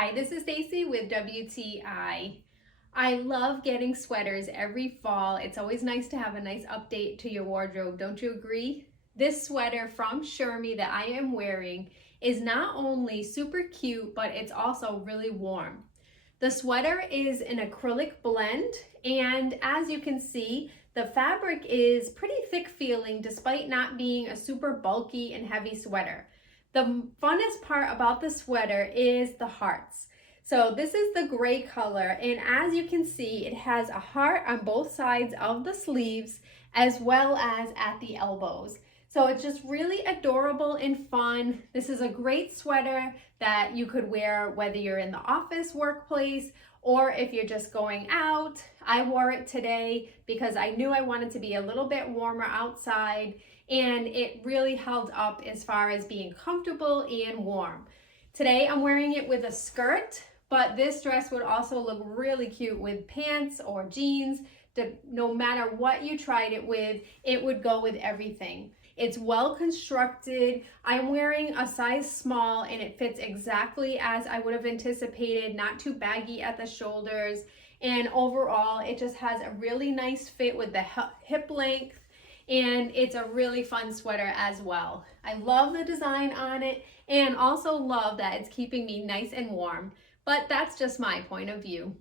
Hi, this is Stacy with WTI. I love getting sweaters every fall. It's always nice to have a nice update to your wardrobe, don't you agree? This sweater from Shermie that I am wearing is not only super cute, but it's also really warm. The sweater is an acrylic blend, and as you can see, the fabric is pretty thick feeling despite not being a super bulky and heavy sweater. The funnest part about the sweater is the hearts. So this is the gray color, and as you can see, it has a heart on both sides of the sleeves as well as at the elbows. So it's just really adorable and fun. This is a great sweater that you could wear whether you're in the office, workplace, or if you're just going out. I wore it today because I knew I wanted to be a little bit warmer outside, and it really held up as far as being comfortable and warm. Today I'm wearing it with a skirt, but this dress would also look really cute with pants or jeans. No matter what you tried it with, it would go with everything. It's well constructed. I'm wearing a size small and it fits exactly as I would have anticipated, not too baggy at the shoulders. And overall, it just has a really nice fit with the hip length, and it's a really fun sweater as well. I love the design on it and also love that it's keeping me nice and warm, but that's just my point of view.